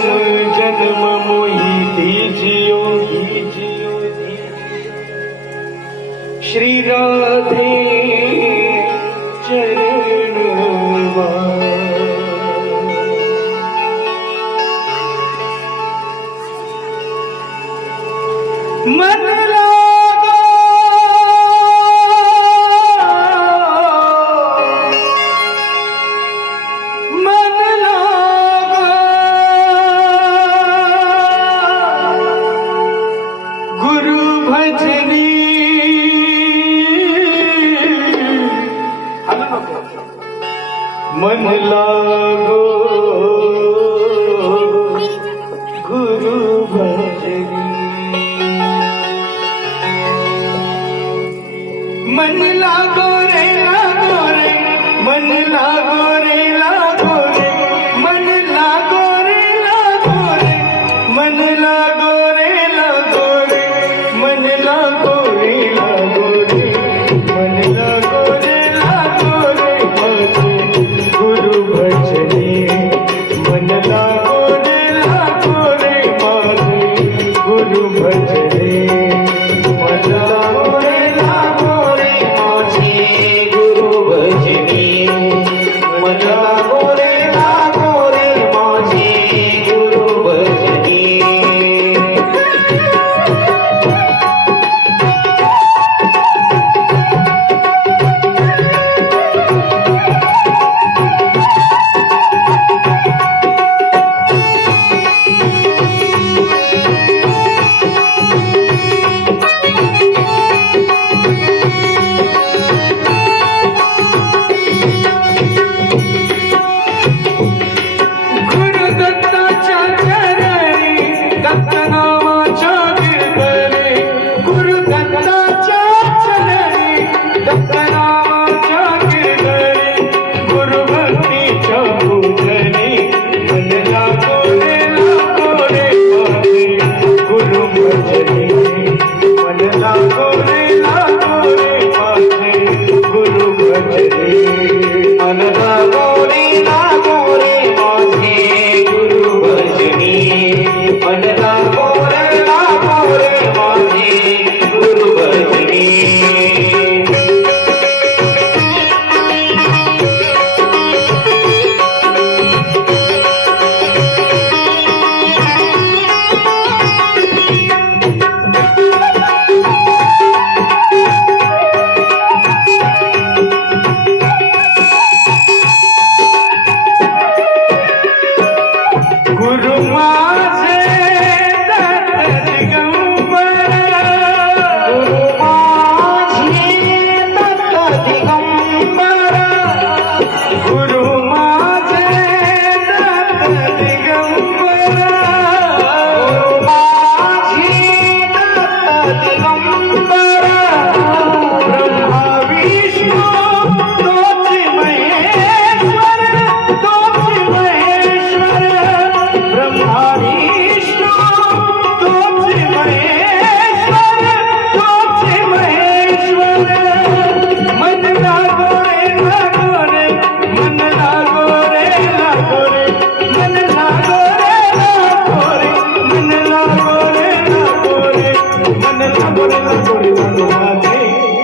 જન્મ જન્મ મોહી દીજ્યો શ્રી રાધે ચરણ મન મન લાગો ગુરુ ભજની મન લાગો રે લાગો રે મન લાગો રે 哎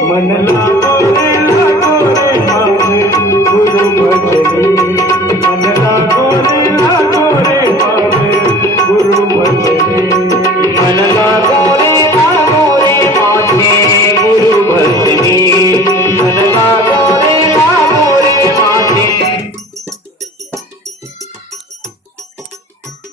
મન લાગો રે લાગો રે ગુરુ ભજની.